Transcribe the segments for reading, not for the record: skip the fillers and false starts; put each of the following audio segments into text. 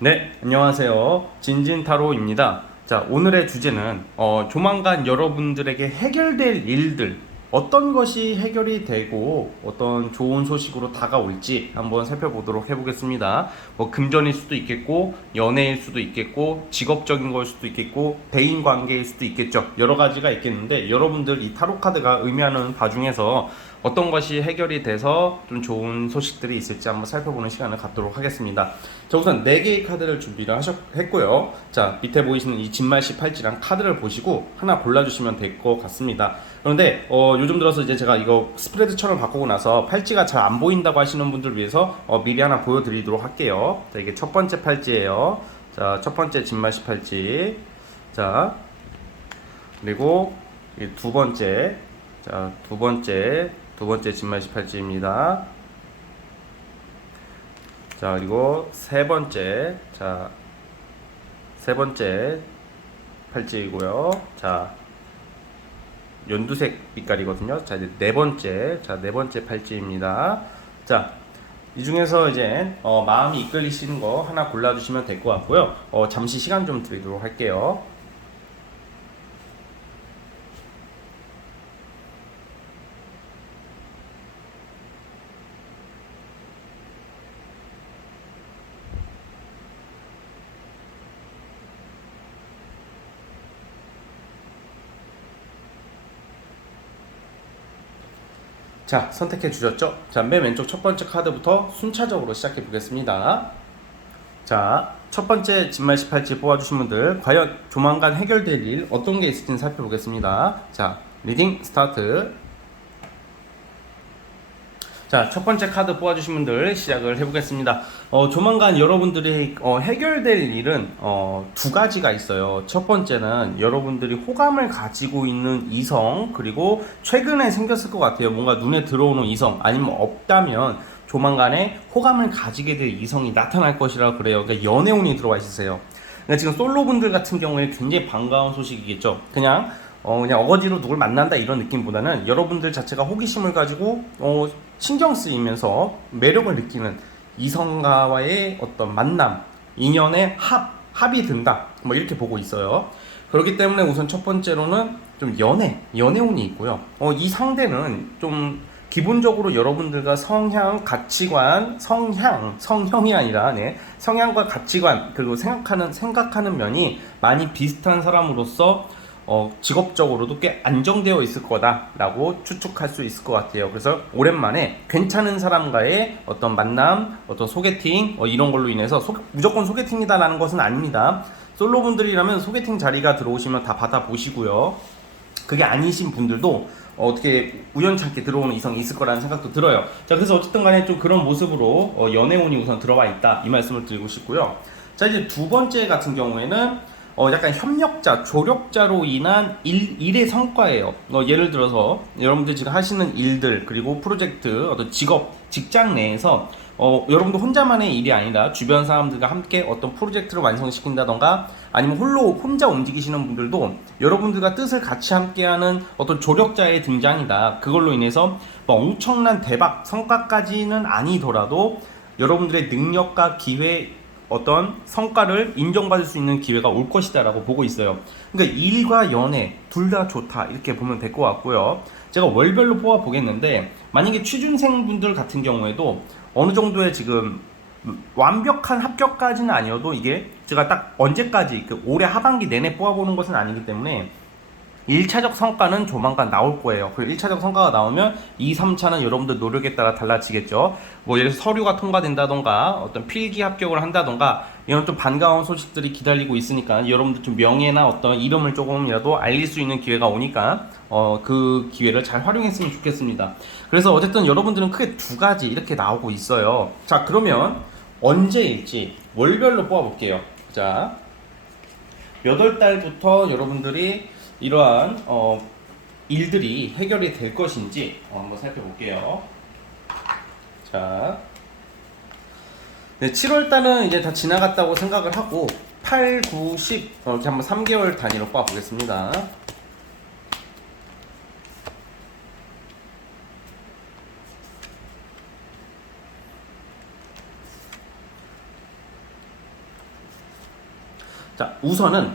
네, 안녕하세요. 진진타로입니다. 자, 오늘의 주제는 조만간 여러분들에게 해결될 일들, 어떤 것이 해결이 되고 어떤 좋은 소식으로 다가올지 한번 살펴보도록 해보겠습니다. 뭐 금전일 수도 있겠고, 연애일 수도 있겠고, 직업적인 걸 수도 있겠고, 대인 관계일 수도 있겠죠. 여러 가지가 있겠는데 여러분들 이 타로 카드가 의미하는 바 중에서 어떤 것이 해결이 돼서 좀 좋은 소식들이 있을지 한번 살펴보는 시간을 갖도록 하겠습니다. 자, 우선 4개의 카드를 준비를 했고요. 자, 밑에 보이시는 이 진말시 팔찌랑 카드를 보시고 하나 골라주시면 될 것 같습니다. 그런데 요즘 들어서 이제 제가 이거 스프레드처럼 바꾸고 나서 팔찌가 잘 안 보인다고 하시는 분들 위해서 미리 하나 보여드리도록 할게요. 자, 이게 첫 번째 팔찌예요. 자, 첫 번째 진말시 팔찌. 자, 그리고 두 번째. 자, 두 번째 진말시 팔찌입니다. 자, 그리고 세 번째. 자, 세 번째 팔찌이고요. 자, 연두색 빛깔이거든요. 자, 이제 네 번째. 자, 네 번째 팔찌입니다. 자, 이 중에서 이제 마음이 이끌리시는 거 하나 골라주시면 될 것 같고요. 잠시 시간 좀 드리도록 할게요. 자, 선택해 주셨죠? 자, 맨 왼쪽 첫 번째 카드부터 순차적으로 시작해 보겠습니다. 자, 첫 번째 진말 18지 뽑아주신 분들 과연 조만간 해결될 일 어떤 게 있을지 살펴보겠습니다. 자, 리딩 스타트. 자, 첫 번째 카드 뽑아주신 분들 시작을 해보겠습니다. 조만간 여러분들이 해결될 일은 두 가지가 있어요. 첫 번째는 여러분들이 호감을 가지고 있는 이성, 그리고 최근에 생겼을 것 같아요. 뭔가 눈에 들어오는 이성, 아니면 없다면 조만간에 호감을 가지게 될 이성이 나타날 것이라 그래요. 그러니까 연애운이 들어와 있으세요. 그러니까 지금 솔로분들 같은 경우에 굉장히 반가운 소식이겠죠. 그냥 어거지로 누굴 만난다 이런 느낌보다는 여러분들 자체가 호기심을 가지고 신경 쓰이면서 매력을 느끼는 이성과의 어떤 만남, 인연의 합이 든다. 뭐 이렇게 보고 있어요. 그렇기 때문에 우선 첫 번째로는 좀 연애운이 있고요. 이 상대는 좀 기본적으로 여러분들과 성향, 가치관, 성형이 아니라, 네, 성향과 가치관, 그리고 생각하는 면이 많이 비슷한 사람으로서 직업적으로도 꽤 안정되어 있을 거다라고 추측할 수 있을 것 같아요. 그래서 오랜만에 괜찮은 사람과의 어떤 만남, 어떤 소개팅 이런 걸로 인해서 무조건 소개팅이다라는 것은 아닙니다. 솔로분들이라면 소개팅 자리가 들어오시면 다 받아보시고요. 그게 아니신 분들도 어떻게 우연찮게 들어오는 이성이 있을 거라는 생각도 들어요. 자, 그래서 어쨌든 간에 좀 그런 모습으로 연애운이 우선 들어와 있다 이 말씀을 드리고 싶고요. 자, 이제 두 번째 같은 경우에는 약간 협력자, 조력자로 인한 일의 성과예요. 예를 들어서 여러분들 지금 하시는 일들, 그리고 프로젝트, 어떤 직장 내에서 여러분들 혼자만의 일이 아니라 주변 사람들과 함께 어떤 프로젝트를 완성시킨다던가 아니면 혼자 움직이시는 분들도 여러분들과 뜻을 같이 함께하는 어떤 조력자의 등장이다. 그걸로 인해서 뭐 엄청난 대박 성과까지는 아니더라도 여러분들의 능력과 기회, 어떤 성과를 인정받을 수 있는 기회가 올 것이다 라고 보고 있어요. 그러니까 일과 연애 둘 다 좋다 이렇게 보면 될 것 같고요. 제가 월별로 뽑아 보겠는데 만약에 취준생 분들 같은 경우에도 어느 정도의 지금 완벽한 합격까지는 아니어도 이게 제가 딱 언제까지 올해 하반기 내내 뽑아보는 것은 아니기 때문에 1차적 성과는 조만간 나올 거예요. 그리고 1차적 성과가 나오면 2, 3차는 여러분들 노력에 따라 달라지겠죠. 뭐 예를 들어서 서류가 통과된다던가 어떤 필기 합격을 한다던가 이런 좀 반가운 소식들이 기다리고 있으니까 여러분들 좀 명예나 어떤 이름을 조금이라도 알릴 수 있는 기회가 오니까 그 기회를 잘 활용했으면 좋겠습니다. 그래서 어쨌든 여러분들은 크게 두 가지 이렇게 나오고 있어요. 자, 그러면 언제일지 월별로 뽑아볼게요. 자, 몇 월 달부터 여러분들이 이러한 일들이 해결이 될 것인지 한번 살펴볼게요. 자, 네, 7월 달은 이제 다 지나갔다고 생각을 하고 8, 9, 10 이렇게 한번 3개월 단위로 뽑아보겠습니다. 자, 우선은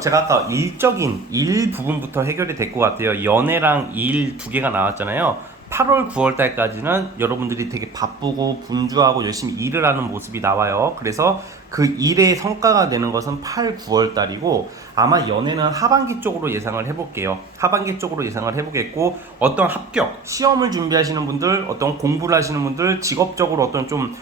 제가 아까 일적인 일 부분부터 해결이 될 것 같아요. 연애랑 일 두 개가 나왔잖아요. 8월, 9월 달까지는 여러분들이 되게 바쁘고 분주하고 열심히 일을 하는 모습이 나와요. 그래서 그 일의 성과가 되는 것은 8, 9월 달이고, 아마 연애는 하반기 쪽으로 예상을 해볼게요. 하반기 쪽으로 예상을 해보겠고, 어떤 합격, 시험을 준비하시는 분들, 어떤 공부를 하시는 분들, 직업적으로 어떤 좀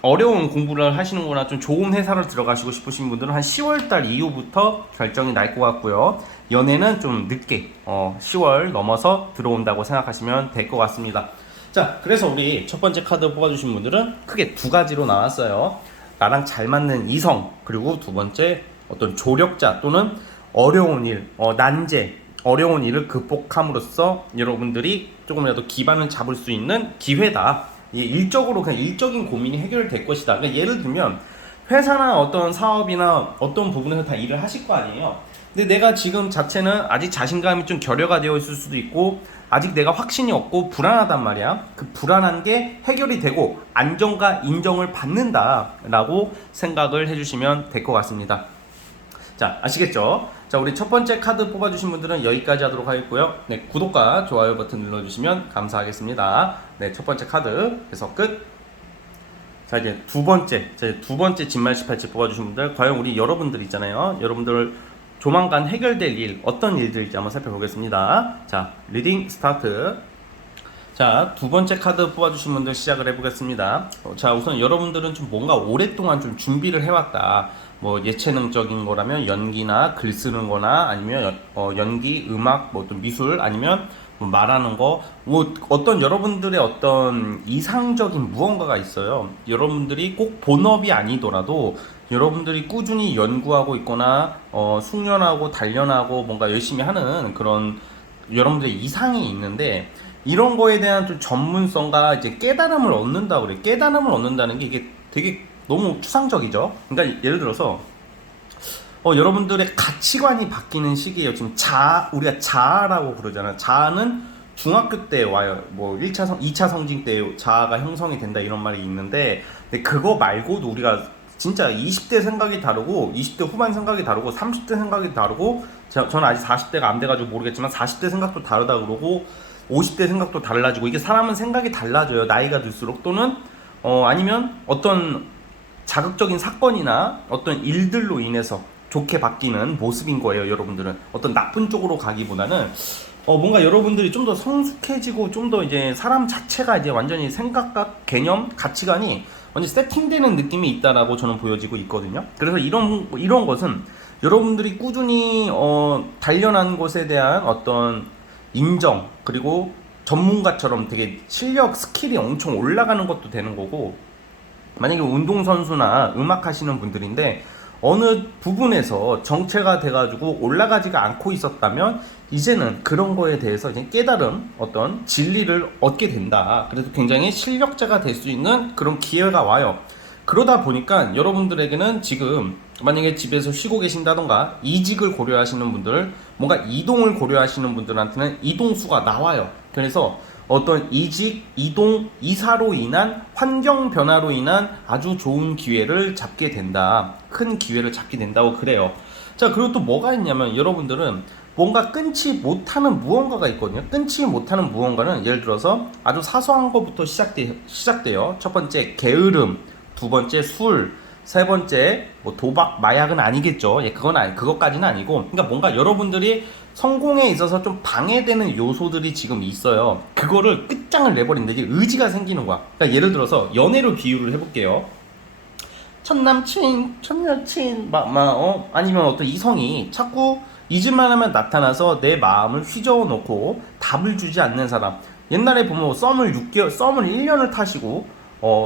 어려운 공부를 하시는구나, 좀 좋은 회사를 들어가시고 싶으신 분들은 한 10월달 이후부터 결정이 날 것 같고요. 연애는 좀 늦게 10월 넘어서 들어온다고 생각하시면 될 것 같습니다. 자, 그래서 우리 첫 번째 카드 뽑아주신 분들은 크게 두 가지로 나왔어요. 나랑 잘 맞는 이성, 그리고 두 번째 어떤 조력자 또는 어려운 일, 난제, 어려운 일을 극복함으로써 여러분들이 조금이라도 기반을 잡을 수 있는 기회다. 일적으로 그냥 일적인 고민이 해결될 것이다. 그러니까 예를 들면 회사나 어떤 사업이나 어떤 부분에서 다 일을 하실 거 아니에요. 근데 내가 지금 자체는 아직 자신감이 좀 결여가 되어 있을 수도 있고, 아직 내가 확신이 없고 불안하단 말이야. 그 불안한 게 해결이 되고 안정과 인정을 받는다라고 생각을 해주시면 될 것 같습니다. 자, 아시겠죠? 자, 우리 첫 번째 카드 뽑아주신 분들은 여기까지 하도록 하겠고요. 네, 구독과 좋아요 버튼 눌러주시면 감사하겠습니다. 네, 첫 번째 카드 해서 끝. 자, 이제 두 번째 진말시팔찌 뽑아주신 분들, 과연 우리 여러분들 있잖아요. 여러분들 조만간 해결될 일, 어떤 일들인지 한번 살펴보겠습니다. 자, 리딩 스타트. 자, 두 번째 카드 뽑아주신 분들 시작을 해보겠습니다. 자, 우선 여러분들은 좀 뭔가 오랫동안 좀 준비를 해왔다. 뭐 예체능적인 거라면 연기나 글 쓰는 거나, 아니면 연기, 음악, 뭐 어떤 미술, 아니면 뭐 말하는 거, 뭐 어떤 여러분들의 어떤 이상적인 무언가가 있어요. 여러분들이 꼭 본업이 아니더라도 여러분들이 꾸준히 연구하고 있거나 숙련하고 단련하고 뭔가 열심히 하는 그런 여러분들의 이상이 있는데, 이런 거에 대한 좀 전문성과 이제 깨달음을 얻는다고 그래. 깨달음을 얻는다는 게 이게 되게 너무 추상적이죠. 그러니까 예를 들어서 여러분들의 가치관이 바뀌는 시기예요. 지금 우리가 자아라고 그러잖아요. 자아는 중학교 때 와요. 뭐 2차 성징 때 자아가 형성이 된다 이런 말이 있는데, 근데 그거 말고도 우리가 진짜 20대 생각이 다르고 20대 후반 생각이 다르고 30대 생각이 다르고, 저는 아직 40대가 안 돼가지고 모르겠지만 40대 생각도 다르다 그러고 50대 생각도 달라지고, 이게 사람은 생각이 달라져요. 나이가 들수록. 또는 아니면 어떤 자극적인 사건이나 어떤 일들로 인해서 좋게 바뀌는 모습인 거예요. 여러분들은 어떤 나쁜 쪽으로 가기보다는 뭔가 여러분들이 좀 더 성숙해지고, 좀 더 이제 사람 자체가 이제 완전히 생각과 개념, 가치관이 완전 세팅되는 느낌이 있다라고 저는 보여지고 있거든요. 그래서 이런 것은 여러분들이 꾸준히 단련한 것에 대한 어떤 인정, 그리고 전문가처럼 되게 실력, 스킬이 엄청 올라가는 것도 되는 거고, 만약에 운동선수나 음악 하시는 분들인데 어느 부분에서 정체가 돼가지고 올라가지가 않고 있었다면, 이제는 그런 거에 대해서 이제 깨달음, 어떤 진리를 얻게 된다. 그래서 굉장히 실력자가 될 수 있는 그런 기회가 와요. 그러다 보니까 여러분들에게는 지금 만약에 집에서 쉬고 계신다던가 이직을 고려하시는 분들, 뭔가 이동을 고려하시는 분들한테는 이동수가 나와요. 그래서 어떤 이직, 이동, 이사로 인한 환경 변화로 인한 아주 좋은 기회를 잡게 된다. 큰 기회를 잡게 된다고 그래요. 자, 그리고 또 뭐가 있냐면, 여러분들은 뭔가 끊지 못하는 무언가가 있거든요. 끊지 못하는 무언가는 예를 들어서 아주 사소한 것부터 시작돼요. 첫 번째 게으름, 두 번째 술, 세 번째 뭐 도박, 마약은 아니겠죠. 예, 그것까지는 아니고, 그러니까 뭔가 여러분들이 성공에 있어서 좀 방해되는 요소들이 지금 있어요. 그거를 끝장을 내버린다. 이게 의지가 생기는 거야. 그러니까 예를 들어서 연애로 비유를 해볼게요. 첫 남친, 첫 여친, 아니면 어떤 이성이 자꾸 잊을만 하면 나타나서 내 마음을 휘저어 놓고 답을 주지 않는 사람. 옛날에 보면 썸을 1년을 타시고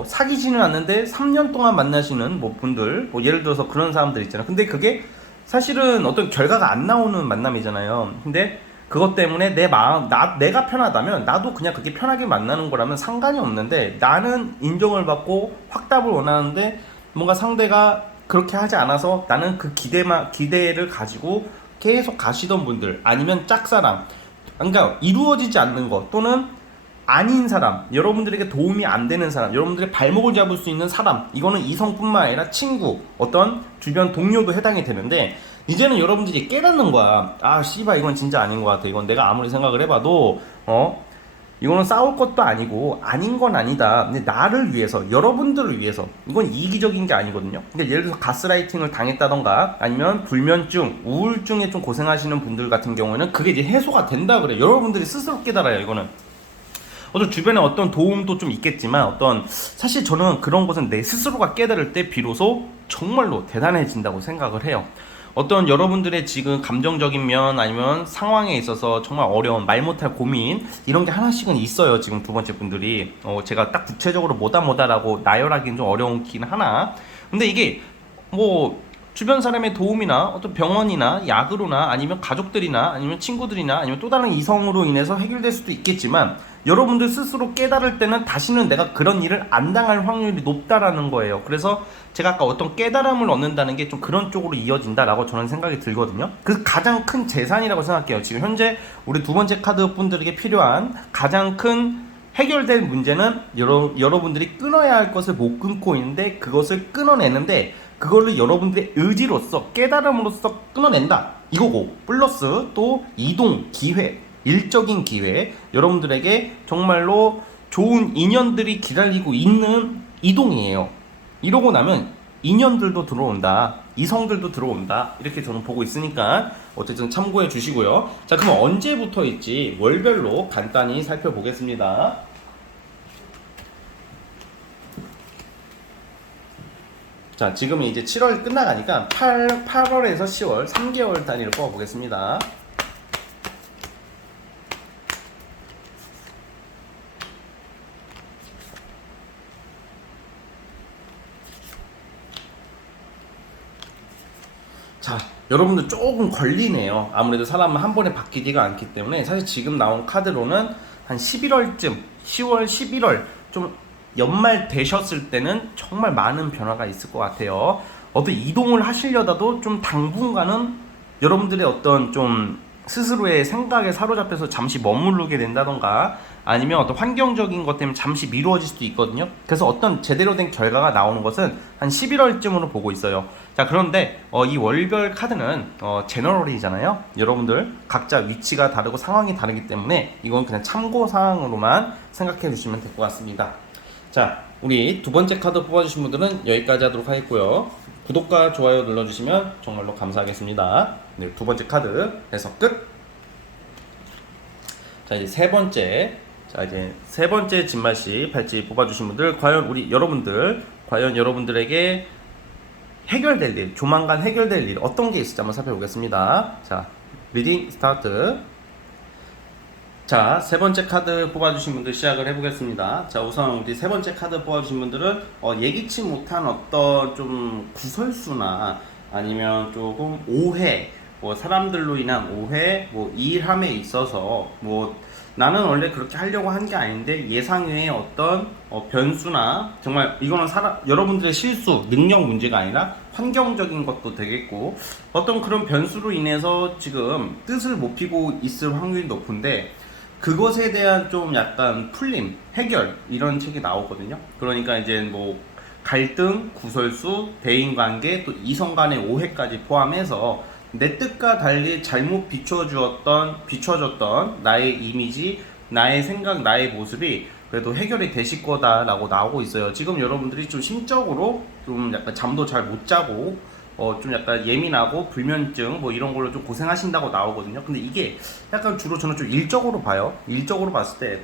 사귀지는 않는데 3년 동안 만나시는 분들, 예를 들어서 그런 사람들 있잖아요. 근데 그게 사실은 어떤 결과가 안 나오는 만남이잖아요. 근데 그것 때문에 내가 편하다면, 나도 그냥 그게 편하게 만나는 거라면 상관이 없는데, 나는 인정을 받고 확답을 원하는데 뭔가 상대가 그렇게 하지 않아서 나는 그 기대를 가지고 계속 가시던 분들, 아니면 짝사랑, 그러니까 이루어지지 않는 것, 또는 아닌 사람, 여러분들에게 도움이 안 되는 사람, 여러분들의 발목을 잡을 수 있는 사람, 이거는 이성뿐만 아니라 친구, 어떤 주변 동료도 해당이 되는데, 이제는 여러분들이 깨닫는 거야. 아 씨발 이건 진짜 아닌 것 같아. 이건 내가 아무리 생각을 해봐도 이거는 싸울 것도 아니고 아닌 건 아니다. 근데 나를 위해서, 여러분들을 위해서, 이건 이기적인 게 아니거든요. 그러니까 예를 들어서 가스라이팅을 당했다던가 아니면 불면증, 우울증에 좀 고생하시는 분들 같은 경우에는 그게 이제 해소가 된다 그래. 여러분들이 스스로 깨달아요. 이거는 어떤 주변에 어떤 도움도 좀 있겠지만, 사실 저는 그런 것은 내 스스로가 깨달을 때 비로소 정말로 대단해진다고 생각을 해요. 어떤 여러분들의 지금 감정적인 면 아니면 상황에 있어서 정말 어려운 말 못할 고민, 이런 게 하나씩은 있어요. 지금 두 번째 분들이 제가 딱 구체적으로 뭐다라고 나열하기는 좀 어려운긴 하나, 근데 이게 뭐 주변 사람의 도움이나 어떤 병원이나 약으로나 아니면 가족들이나 아니면 친구들이나 아니면 또 다른 이성으로 인해서 해결될 수도 있겠지만, 여러분들 스스로 깨달을 때는 다시는 내가 그런 일을 안 당할 확률이 높다라는 거예요. 그래서 제가 아까 어떤 깨달음을 얻는다는 게 좀 그런 쪽으로 이어진다라고 저는 생각이 들거든요. 그 가장 큰 재산이라고 생각해요. 지금 현재 우리 두 번째 카드 분들에게 필요한 가장 큰 해결될 문제는 여러분들이 끊어야 할 것을 못 끊고 있는데, 그것을 끊어내는데 그걸로 여러분들의 의지로서, 깨달음으로써 끊어낸다 이거고, 플러스 또 이동 기회, 일적인 기회, 여러분들에게 정말로 좋은 인연들이 기다리고 있는 이동이에요. 이러고 나면 인연들도 들어온다, 이성들도 들어온다, 이렇게 저는 보고 있으니까 어쨌든 참고해 주시고요. 자, 그럼 언제부터 있지 월별로 간단히 살펴보겠습니다. 자, 지금은 이제 7월 끝나가니까 8월에서 10월 3개월 단위로 뽑아보겠습니다. 자, 여러분들 조금 걸리네요. 아무래도 사람은 한 번에 바뀌지가 않기 때문에, 사실 지금 나온 카드로는 한 11월쯤, 10월, 11월 좀 연말 되셨을 때는 정말 많은 변화가 있을 것 같아요. 어떤 이동을 하시려다도 좀 당분간은 여러분들의 어떤 좀 스스로의 생각에 사로잡혀서 잠시 머무르게 된다던가 아니면 어떤 환경적인 것 때문에 잠시 미루어질 수도 있거든요. 그래서 어떤 제대로 된 결과가 나오는 것은 한 11월쯤으로 보고 있어요. 자, 그런데 이 월별 카드는 제너럴이잖아요. 여러분들 각자 위치가 다르고 상황이 다르기 때문에 이건 그냥 참고사항으로만 생각해 주시면 될 것 같습니다. 자, 우리 두 번째 카드 뽑아주신 분들은 여기까지 하도록 하겠고요. 구독과 좋아요 눌러주시면 정말로 감사하겠습니다. 네, 두 번째 카드 해석 끝. 자, 이제 세 번째 진말씨 팔찌 뽑아주신 분들, 과연 여러분들에게 해결될 일, 조만간 해결될 일 어떤 게 있을지 한번 살펴보겠습니다. 자, 리딩 스타트. 자, 세 번째 카드 뽑아주신 분들 시작을 해보겠습니다. 자, 우선 우리 세 번째 카드 뽑아주신 분들은 예기치 못한 어떤 좀 구설수나 아니면 조금 오해, 뭐 사람들로 인한 오해, 뭐 일함에 있어서 뭐 나는 원래 그렇게 하려고 한 게 아닌데 예상 외의 어떤 변수나, 정말 이거는 여러분들의 실수, 능력 문제가 아니라 환경적인 것도 되겠고, 어떤 그런 변수로 인해서 지금 뜻을 못 피고 있을 확률이 높은데, 그것에 대한 좀 약간 풀림, 해결, 이런 책이 나오거든요. 그러니까 이제 뭐 갈등, 구설수, 대인관계, 또 이성 간의 오해까지 포함해서 내 뜻과 달리 잘못 비춰졌던 나의 이미지, 나의 생각, 나의 모습이 그래도 해결이 되실 거다라고 나오고 있어요. 지금 여러분들이 좀 심적으로 좀 약간 잠도 잘 못 자고 좀 약간 예민하고 불면증 뭐 이런 걸로 좀 고생하신다고 나오거든요. 근데 이게 약간 주로 저는 좀 일적으로 봐요. 일적으로 봤을 때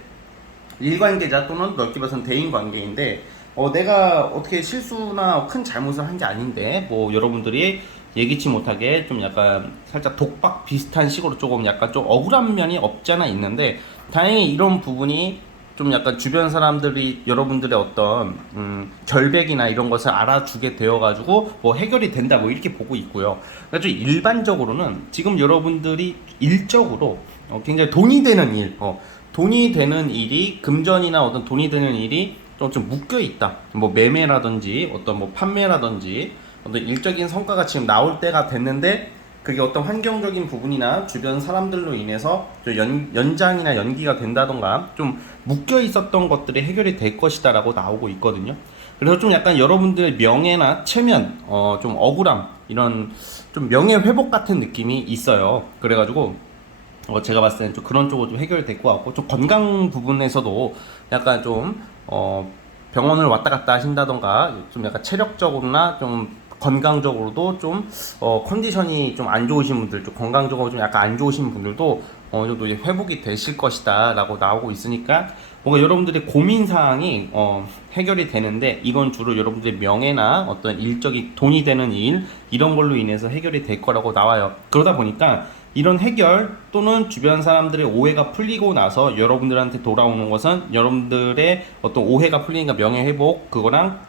일관계자 또는 넓게 봐서는 대인관계인데, 내가 어떻게 실수나 큰 잘못을 한 게 아닌데 뭐 여러분들이 예기치 못하게 좀 약간 살짝 독박 비슷한 식으로 조금 약간 좀 억울한 면이 없지 않아 있는데, 다행히 이런 부분이 좀 약간 주변 사람들이 여러분들의 어떤 결백이나 이런 것을 알아주게 되어가지고 뭐 해결이 된다 뭐 이렇게 보고 있고요. 그러니까 좀 일반적으로는 지금 여러분들이 일적으로 굉장히 돈이 되는 일이, 금전이나 어떤 돈이 되는 일이 좀 묶여 있다. 뭐 매매라든지 어떤 뭐 판매라든지 어떤 일적인 성과가 지금 나올 때가 됐는데, 그게 어떤 환경적인 부분이나 주변 사람들로 인해서 연장이나 연기가 된다던가 좀 묶여 있었던 것들이 해결이 될 것이다 라고 나오고 있거든요. 그래서 좀 약간 여러분들의 명예나 체면, 좀 억울함, 이런 좀 명예 회복 같은 느낌이 있어요. 그래가지고 제가 봤을 때는 좀 그런 쪽으로 좀 해결이 될 것 같고, 좀 건강 부분에서도 약간 좀 병원을 왔다 갔다 하신다던가 좀 약간 체력적으로나 좀 건강적으로도 좀 컨디션이 좀 안 좋으신 분들, 좀 건강적으로 좀 약간 안 좋으신 분들도 어느 정도 이제 회복이 되실 것이다 라고 나오고 있으니까, 뭔가 여러분들의 고민 사항이 해결이 되는데, 이건 주로 여러분들의 명예나 어떤 일적인 돈이 되는 일, 이런 걸로 인해서 해결이 될 거라고 나와요. 그러다 보니까 이런 해결 또는 주변 사람들의 오해가 풀리고 나서 여러분들한테 돌아오는 것은 여러분들의 어떤 오해가 풀리니까 명예 회복, 그거랑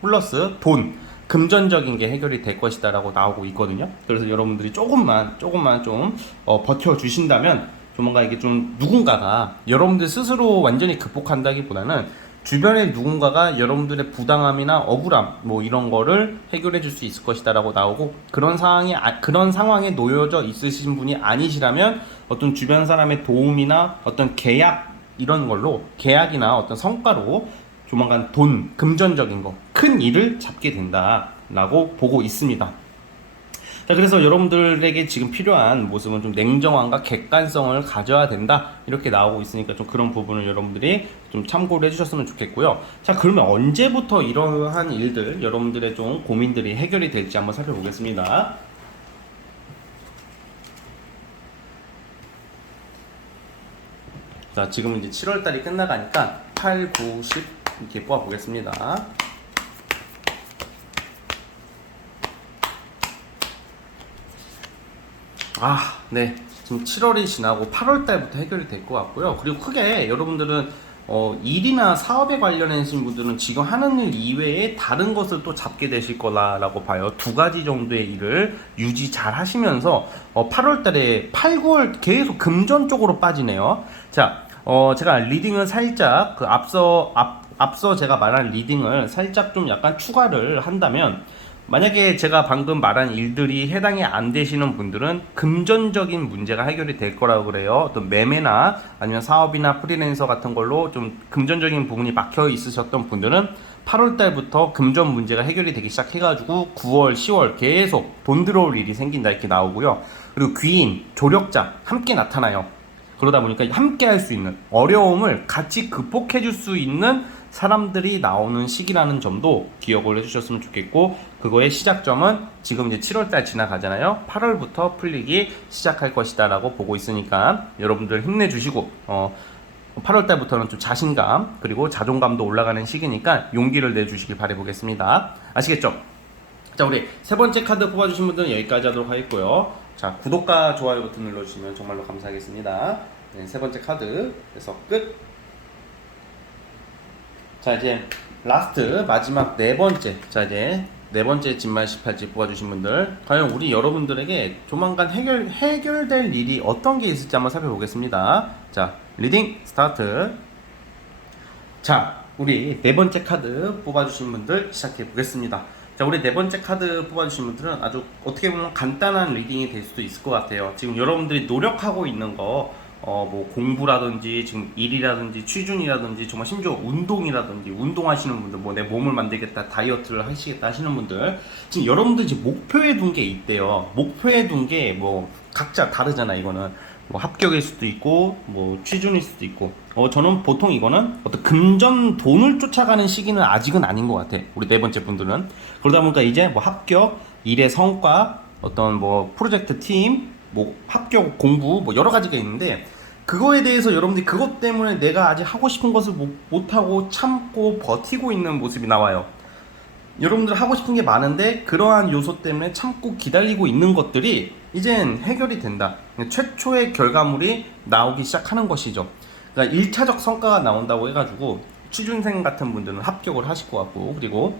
플러스 돈, 금전적인 게 해결이 될 것이다 라고 나오고 있거든요. 그래서 여러분들이 조금만 좀 버텨 주신다면, 좀 뭔가 이게 좀 누군가가 여러분들 스스로 완전히 극복한다기보다는 주변에 누군가가 여러분들의 부당함이나 억울함 뭐 이런 거를 해결해 줄 수 있을 것이다 라고 나오고, 그런 상황에 놓여져 있으신 분이 아니시라면 어떤 주변 사람의 도움이나 어떤 계약, 이런 걸로, 계약이나 어떤 성과로 조만간 돈, 금전적인 거, 큰 일을 잡게 된다라고 보고 있습니다. 자, 그래서 여러분들에게 지금 필요한 모습은 좀 냉정함과 객관성을 가져야 된다, 이렇게 나오고 있으니까 좀 그런 부분을 여러분들이 좀 참고를 해주셨으면 좋겠고요. 자, 그러면 언제부터 이러한 일들, 여러분들의 좀 고민들이 해결이 될지 한번 살펴보겠습니다. 자, 지금 이제 7월달이 끝나가니까 8, 9, 10 이렇게 뽑아보겠습니다. 네. 지금 7월이 지나고 8월달부터 해결이 될 것 같고요. 그리고 크게 여러분들은 일이나 사업에 관련해진 분들은 지금 하는 일 이외에 다른 것을 또 잡게 되실 거라고 봐요. 2가지 정도의 일을 유지 잘 하시면서 8월달에 8, 9월 계속 금전 쪽으로 빠지네요. 자, 제가 리딩을 살짝 앞서 제가 말한 리딩을 살짝 좀 약간 추가를 한다면, 만약에 제가 방금 말한 일들이 해당이 안 되시는 분들은 금전적인 문제가 해결이 될 거라고 그래요. 어떤 매매나 아니면 사업이나 프리랜서 같은 걸로 좀 금전적인 부분이 막혀 있으셨던 분들은 8월 달부터 금전 문제가 해결이 되기 시작해가지고 9월, 10월 계속 돈 들어올 일이 생긴다, 이렇게 나오고요. 그리고 귀인, 조력자 함께 나타나요. 그러다 보니까 함께 할 수 있는, 어려움을 같이 극복해 줄 수 있는 사람들이 나오는 시기라는 점도 기억을 해주셨으면 좋겠고, 그거의 시작점은 지금 이제 7월달 지나가잖아요. 8월부터 풀리기 시작할 것이다 라고 보고 있으니까 여러분들 힘내주시고, 8월달부터는 좀 자신감 그리고 자존감도 올라가는 시기니까 용기를 내주시길 바라보겠습니다. 아시겠죠? 자, 우리 세 번째 카드 뽑아주신 분들은 여기까지 하도록 하겠고요. 자, 구독과 좋아요 버튼 눌러주시면 정말로 감사하겠습니다. 네, 세 번째 카드 그래서 끝. 자, 이제 라스트 마지막 네 번째. 자, 이제 네 번째 진말 18지 뽑아주신 분들, 과연 우리 여러분들에게 조만간 해결될 일이 어떤 게 있을지 한번 살펴보겠습니다. 자, 리딩 스타트. 자, 우리 네 번째 카드 뽑아주신 분들 시작해 보겠습니다. 자, 우리 네 번째 카드 뽑아주신 분들은 아주 어떻게 보면 간단한 리딩이 될 수도 있을 것 같아요. 지금 여러분들이 노력하고 있는 거, 뭐 공부라든지 지금 일이라든지 취준이라든지 정말 심지어 운동이라든지, 운동하시는 분들, 뭐 내 몸을 만들겠다, 다이어트를 하시겠다 하시는 분들, 지금 여러분들 이제 목표에 둔 게 있대요. 목표에 둔 게 뭐 각자 다르잖아. 이거는 뭐 합격일 수도 있고 뭐 취준일 수도 있고, 저는 보통 이거는 어떤 금전 돈을 쫓아가는 시기는 아직은 아닌 것 같아, 우리 네 번째 분들은. 그러다 보니까 이제 뭐 합격, 일의 성과, 어떤 뭐 프로젝트 팀, 뭐 합격 공부, 뭐 여러 가지가 있는데, 그거에 대해서 여러분들이 그것 때문에 내가 아직 하고 싶은 것을 못하고 참고 버티고 있는 모습이 나와요. 여러분들 하고 싶은 게 많은데 그러한 요소 때문에 참고 기다리고 있는 것들이 이젠 해결이 된다. 최초의 결과물이 나오기 시작하는 것이죠. 그러니까 1차적 성과가 나온다고 해가지고 취준생 같은 분들은 합격을 하실 것 같고, 그리고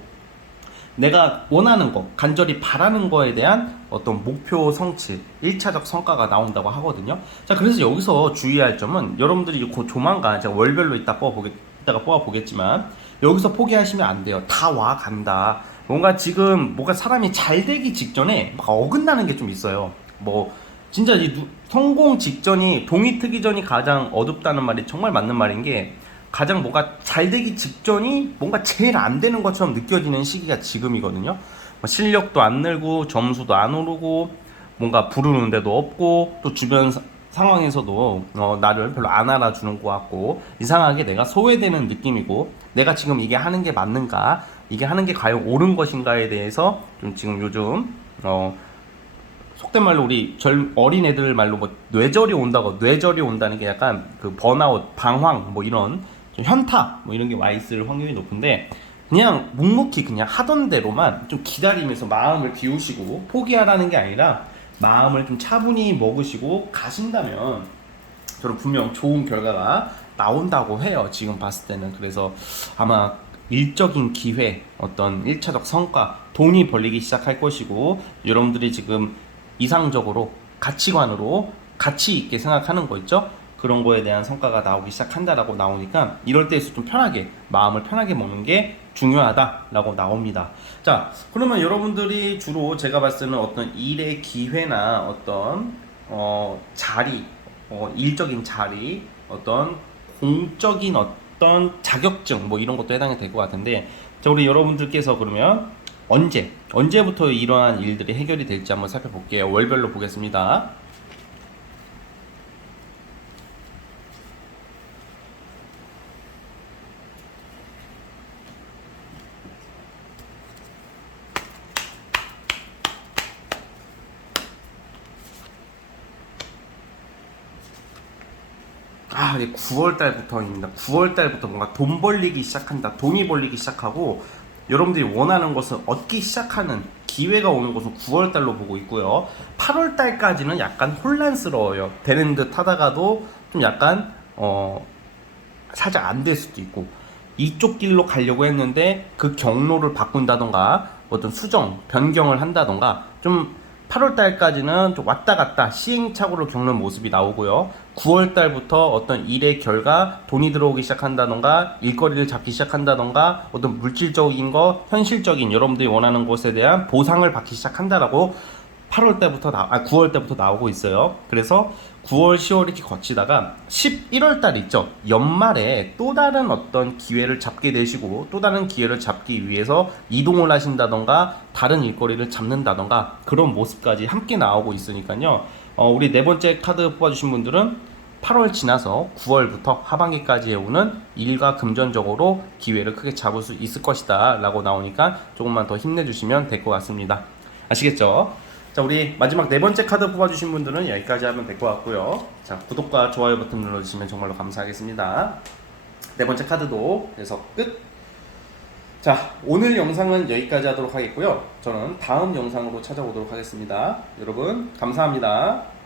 내가 원하는 거, 간절히 바라는 거에 대한 어떤 목표 성취, 1차적 성과가 나온다고 하거든요. 자, 그래서 여기서 주의할 점은, 여러분들이 곧 조만간 제가 월별로 이따가 뽑아보겠지만 여기서 포기하시면 안 돼요. 다 와간다. 뭔가 지금 뭔가 사람이 잘 되기 직전에 막 어긋나는 게 좀 있어요. 뭐 진짜 성공 직전이 동이 트기 전이 가장 어둡다는 말이 정말 맞는 말인 게 가장 뭐가 잘 되기 직전이 뭔가 제일 안 되는 것처럼 느껴지는 시기가 지금이거든요. 뭐 실력도 안 늘고 점수도 안 오르고 뭔가 부르는 데도 없고 또 주변 상황에서도 나를 별로 안 알아주는 것 같고 이상하게 내가 소외되는 느낌이고 내가 지금 이게 하는 게 맞는가 이게 하는 게 과연 옳은 것인가에 대해서 좀 지금 요즘 속된 말로 우리 어린 애들 말로 뭐 뇌절이 온다고 뇌절이 온다는 게 약간 그 번아웃, 방황 뭐 이런 좀 현타 뭐 이런 게 와 있을 확률이 높은데 그냥 묵묵히 그냥 하던 대로만 좀 기다리면서 마음을 비우시고 포기하라는 게 아니라 마음을 좀 차분히 먹으시고 가신다면 저는 분명 좋은 결과가 나온다고 해요. 지금 봤을 때는. 그래서 아마 일적인 기회, 어떤 1차적 성과, 돈이 벌리기 시작할 것이고 여러분들이 지금 이상적으로 가치관으로 가치 있게 생각하는 거 있죠? 그런 거에 대한 성과가 나오기 시작한다라고 나오니까 이럴 때에서 좀 편하게 마음을 편하게 먹는 게 중요하다라고 나옵니다. 자, 그러면 여러분들이 주로 제가 봤을 때는 어떤 일의 기회나 어떤 자리, 일적인 자리, 어떤 공적인 어떤 자격증 뭐 이런 것도 해당이 될 것 같은데 자, 우리 여러분들께서 그러면 언제부터 이러한 일들이 해결이 될지 한번 살펴볼게요. 월별로 보겠습니다. 이게 9월 달부터입니다. 9월 달부터 뭔가 돈 벌리기 시작한다. 돈이 벌리기 시작하고 여러분들이 원하는 것을 얻기 시작하는 기회가 오는 것은 9월 달로 보고 있고요. 8월 달까지는 약간 혼란스러워요. 되는 듯 하다가도 좀 약간 살짝 안 될 수도 있고 이쪽 길로 가려고 했는데 그 경로를 바꾼다던가 어떤 수정, 변경을 한다던가 좀 8월 달까지는 좀 왔다 갔다 시행착오를 겪는 모습이 나오고요. 9월 달부터 어떤 일의 결과, 돈이 들어오기 시작한다던가 일거리를 잡기 시작한다던가 어떤 물질적인 거, 현실적인 여러분들이 원하는 것에 대한 보상을 받기 시작한다라고 9월 달부터 나오고 있어요. 그래서 9월, 10월 이렇게 거치다가 11월 달 있죠. 연말에 또 다른 어떤 기회를 잡게 되시고 또 다른 기회를 잡기 위해서 이동을 하신다던가 다른 일거리를 잡는다던가 그런 모습까지 함께 나오고 있으니까요. 우리 네 번째 카드 뽑아주신 분들은 8월 지나서 9월부터 하반기까지 해오는 일과 금전적으로 기회를 크게 잡을 수 있을 것이다 라고 나오니까 조금만 더 힘내주시면 될 것 같습니다. 아시겠죠? 자, 우리 마지막 네 번째 카드 뽑아주신 분들은 여기까지 하면 될 것 같고요. 자, 구독과 좋아요 버튼 눌러주시면 정말로 감사하겠습니다. 네 번째 카드도 그래서 끝. 자, 오늘 영상은 여기까지 하도록 하겠고요. 저는 다음 영상으로 찾아오도록 하겠습니다. 여러분 감사합니다.